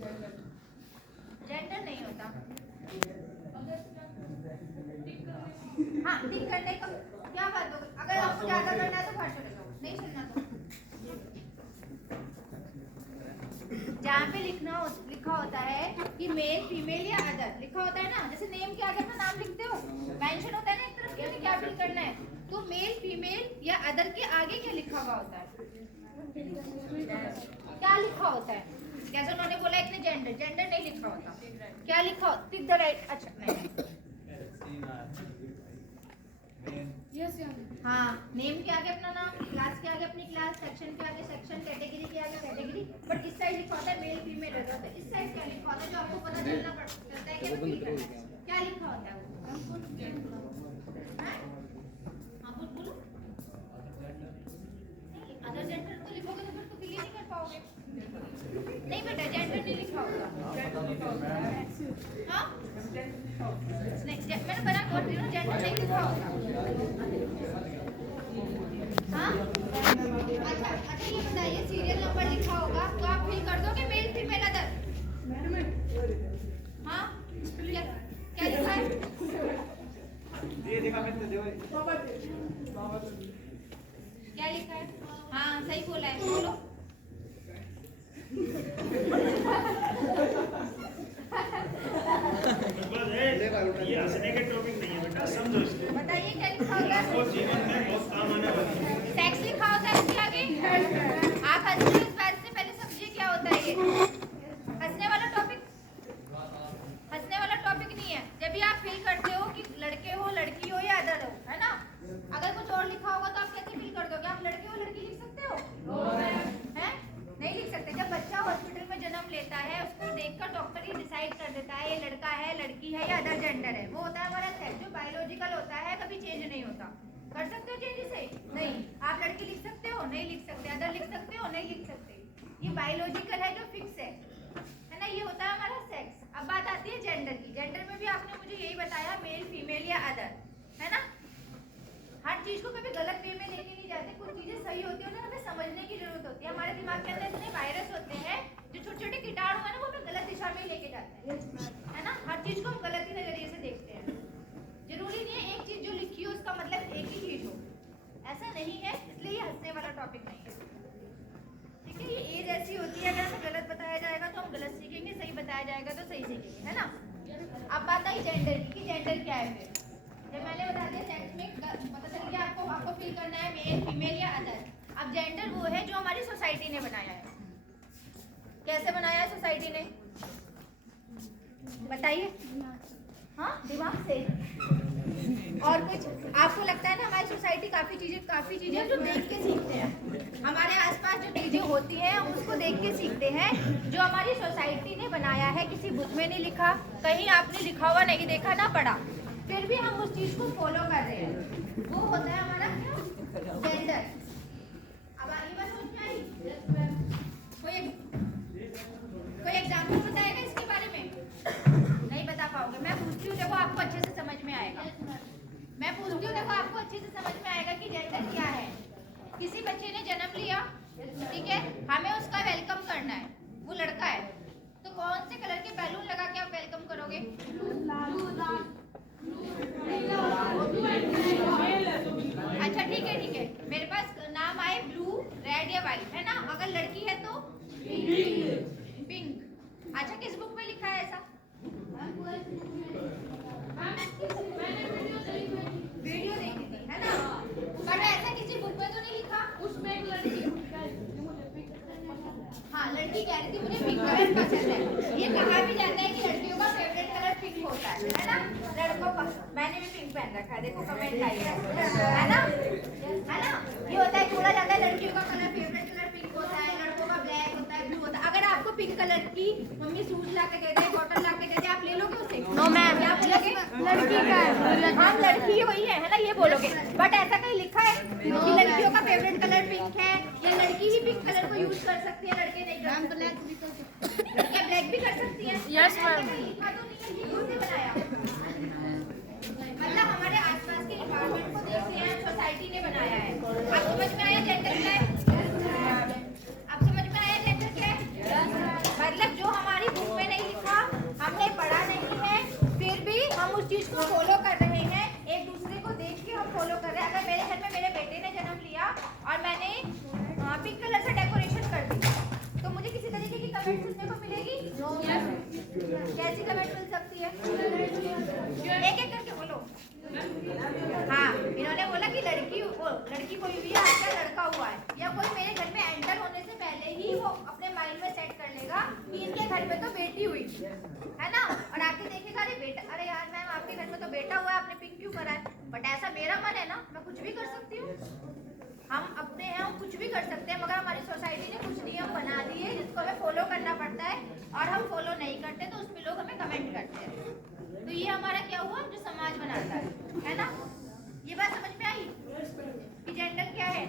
Gender नहीं होता। हाँ, टिक करने का क्या बात होगी? अगर आपको ज्यादा करना है तो बाहर चले जाओ, नहीं सुनना तो। जहाँ पे लिखा होता है कि मेल फीमेल या अदर लिखा होता है ना, जैसे नेम के आगे अपना नाम लिखते हो, मेंशन होता है ना एक तरफ कि हमें क्या फिल करना है, तो मेल फीमेल या अदर के आगे क्या लिखा हुआ होता है? क्या लिखा होता है? जैसे उन्होंने बोला एक ने जेंडर नहीं लिखा होता, क्या लिखा होता? Tick the right. अच्छा नहीं, हाँ, नेम के आगे अपना नाम, क्लास के आगे अपनी क्लास, सेक्शन के आगे सेक्शन, कैटेगरी के आगे कैटेगरी, बट इस साइड लिखा होता है मेल फीमेल अदर होता है। इस साइड क्या लिखा होता है जो आपको पता चलता है कि हमें फिल करना है? क्या लिखा होता है वो? हाँ बोलो। अदर जेंडर तो लिखोगे तो फिर तो फिल ही नहीं कर पाओगे। नहीं बेटा, जेंडर नहीं लिखा होगा। हाँ नहीं, मैंने बना बोल रही हूँ, जेंडर नहीं लिखा होगा। हाँ अच्छा ये बताइए, सीरियल नंबर लिखा होगा तो आप फिल कर दोगे मेल फीमेल अदर? हाँ क्या लिखा है? क्या लिखा है? हाँ सही बोला है, बोलो। ये हंसने के टॉपिक नहीं है बेटा, समझो इसको। बताइए क्या लिखा होगा? आपको जीवन में बहुत काम आने वाला है। सेक्स लिखा होता है इसके आगे। आप हंसते हो इस बात से, पहले समझिए क्या होता है ये। हंसने वाला टॉपिक नहीं है। जब भी आप फील करते हो कि लड़के हो लड़की हो या अदर हो, है ना, अगर कुछ और लिखा होगा तो आप कैसे फील कर दोगे? आप लड़के हो लड़की लिख सकते हो? हैं? नहीं लिख सकते। जब बच्चा हॉस्पिटल में जन्म लेता है, उसको देखकर डॉक्टर ही डिसाइड कर देता है ये लड़का है लड़की है या अदर जेंडर है। वो होता है हमारा सेक्स, जो बायोलॉजिकल होता है, कभी चेंज नहीं होता। कर सकते हो चेंज इसे? नहीं। आप लड़की लिख सकते हो? नहीं लिख सकते। अदर लिख सकते हो? नहीं लिख सकते। ये बायोलॉजिकल है जो फिक्स है ना, ये होता है हमारा सेक्स। अब बात आती है जेंडर की। जेंडर में भी आपने मुझे यही बताया, मेल फीमेल या अदर, है ना। हर चीज को कभी गलत वे में लेके नहीं जाते। कुछ चीजें सही होती है ना, हमें समझने की जरूरत होती है। हमारे दिमाग के अंदर इतने वायरस होते हैं, जो छोटे छोटे कीटाणु है ना, वो हमें गलत दिशा में लेके जाते हैं, है ना। हर चीज को हम गलत ही नजरिए से देखते हैं। जरूरी नहीं है एक चीज जो लिखी हो उसका मतलब एक ही चीज हो, ऐसा नहीं है। इसलिए ये हंसने वाला टॉपिक नहीं है, ठीक है। ये एज ऐसी होती है, अगर हमें गलत बताया जाएगा तो हम गलत सीखेंगे, सही बताया जाएगा तो सही सीखेंगे, है ना। अब बात आई जेंडर की, जेंडर क्या है। फिर जब मैंने बता दिया सेक्स में पता चल गया आपको फील करना है मेल फीमेल या अदर। अब जेंडर वो है जो हमारी सोसाइटी ने बनाया है। कैसे बनाया है सोसाइटी ने, बताइए। हाँ, दिमाग से। और कुछ आपको लगता है ना, हमारी सोसाइटी काफी चीजें जो देख के सीखते हैं। हमारे आसपास जो चीजें होती हैं हम उसको देख के सीखते हैं, जो हमारी सोसाइटी ने बनाया है। किसी बुक में नहीं लिखा, कहीं आपने लिखा हुआ नहीं देखा ना पढ़ा, फिर भी हम उस चीज को फॉलो कर रहे हैं। वो होता है हमारा जेंडर। अब आगे बात समझ में आई? कोई एग्जांपल बताएगा इसके बारे में? नहीं बता पाओगे। मैं पूछती हूँ, देखो आपको अच्छे से समझ में आएगा। मैं पूछती हूँ, देखो आपको अच्छे से समझ में आएगा कि जेंडर क्या है। किसी बच्चे ने जन्म लिया, ठीक है, हमें उसका वेलकम करना है। वो लड़का है तो कौन से कलर के बैलून लगा के आप वेलकम करोगे? अच्छा ठीक है, मेरे पास नाम आए ब्लू रेड या व्हाइट, है ना। अगर लड़की है तो पिंक। अच्छा किस बुक में लिखा है ऐसा? वीडियो देखी थी, है ना। बट ऐसा किसी बुक में तो नहीं लिखा। उसमें एक लड़की, हाँ लड़की कह रही थी मुझे पिंक कलर पसंद है। ये कहा भी जाता है कि लड़कियों का फेवरेट कलर पिंक होता है ना। लड़कों का, मैंने भी पिंक पहन रखा है, देखो कमेंट आई है ना। ये होता है, बोला जाता है लड़कियों का कलर फेवरेट कलर पिंक होता है, लड़कों का ब्लैक होता है, ब्लू होता है। अगर आपको पिंक कलर की मम्मी सूट ला के दे दे, बॉटल ला के दे दे, आप ले लोगे उसे? No ma'am. क्या बोलोगे? लड़की का है। हाँ लड़की वही है ना, ये बोलोगे। बट ऐसा कहीं लिखा है कि लड़कियों का फेवरेट कलर पिंक है, या लड़की ही पिंक कलर को यूज कर सकती है, लड़के नहीं कर सकते? लड़कियां ब्लैक भी कर सकती हैं। Yes ma'am. लिखा तो नहीं है, किसने बनाया? मतलब हमारे आसपास के इन्वायरमेंट को देखते हैं, सोसाइटी ने बनाया है। आप समझ में आया जेंडर क्या है? आप समझ में आया जेंडर क्या है? मतलब जो हमारी कमेंट सुनने को मिलेगी? कैसी कमेंट मिल सकती है? एक एक करके बोलो। हाँ, इन्होंने बोला कि लड़की कोई भी है या लड़का हुआ है, या कोई मेरे घर में एंटर होने से पहले ही वो अपने माइंड में सेट कर लेगा कि इनके घर में तो बेटी हुई है ना, और आके देखेगा अरे बेटा, अरे यार मैम आपके घर में तो बेटा हुआ है, आपने पिक क्यों करा है? बट ऐसा मेरा मन है ना, मैं कुछ भी कर सकती हूँ। हम अपने हैं, हम कुछ भी कर सकते हैं, मगर हमारी सोसाइटी ने कुछ नियम बना दिए जिसको हमें फॉलो करना पड़ता है, और हम फॉलो नहीं करते तो उस पर लोग हमें कमेंट करते हैं। तो ये हमारा क्या हुआ, जो समाज बनाता है ना। ये बात समझ में आई कि जेंडर क्या है?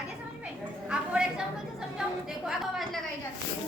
आगे समझ में? आप और एग्जांपल से समझाऊं? देखो अब आवाज लगाई जाती है।